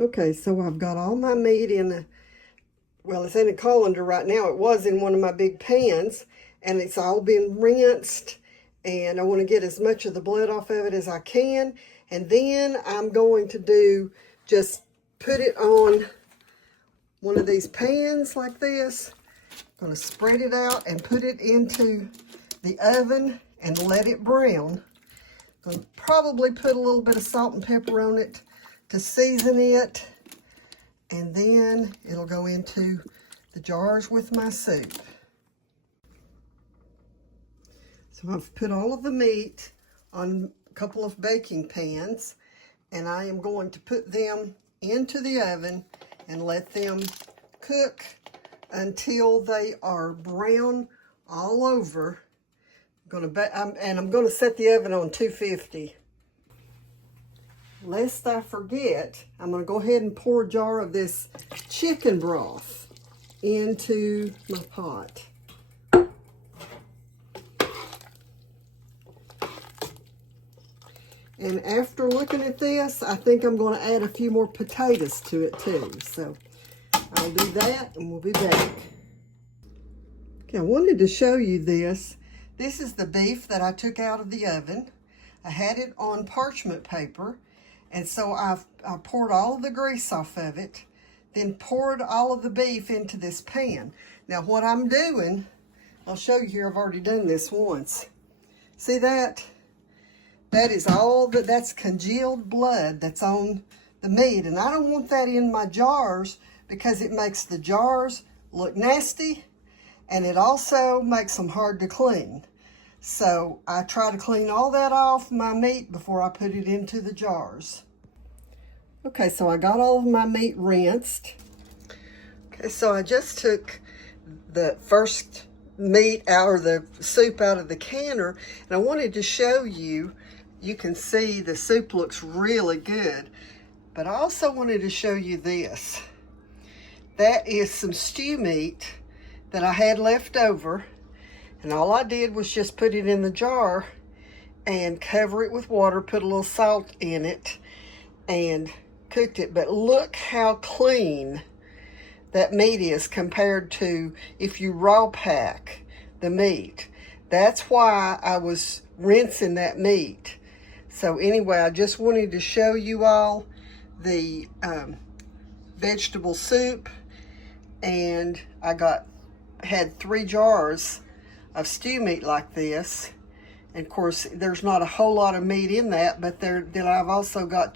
Okay, so I've got all my meat in a, well, it's in a colander right now. It was in one of my big pans, and it's all been rinsed, and I want to get as much of the blood off of it as I can. And then I'm going to just put it on one of these pans like this. I'm going to spread it out and put it into the oven and let it brown. I'm going to probably put a little bit of salt and pepper on it to season it, and then it'll go into the jars with my soup. So I've put all of the meat on a couple of baking pans, and I am going to put them into the oven and let them cook until they are brown all over. I'm going to set the oven on 250. Lest I forget, I'm going to go ahead and pour a jar of this chicken broth into my pot. And after looking at this, I think I'm going to add a few more potatoes to it too. So I'll do that and we'll be back. Okay, I wanted to show you this. This is the beef that I took out of the oven. I had it on parchment paper. And so I poured all of the grease off of it, then poured all of the beef into this pan. Now what I'm doing, I'll show you here, I've already done this once. See that? That is that's congealed blood that's on the meat. And I don't want that in my jars because it makes the jars look nasty, and it also makes them hard to clean. So I try to clean all that off my meat before I put it into the jars. Okay, so I got all of my meat rinsed. Okay, so I just took the first meat out, or the soup out of the canner, and I wanted to show you. You can see the soup looks really good, but I also wanted to show you this. That is some stew meat that I had left over. And all I did was just put it in the jar and cover it with water, put a little salt in it, and cooked it. But look how clean that meat is compared to if you raw pack the meat. That's why I was rinsing that meat. So anyway, I just wanted to show you all the vegetable soup, and I had 3 jars of stew meat like this. And of course there's not a whole lot of meat in that, but then I've also got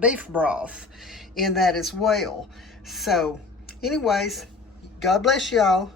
beef broth in that as well. So anyways, God bless y'all.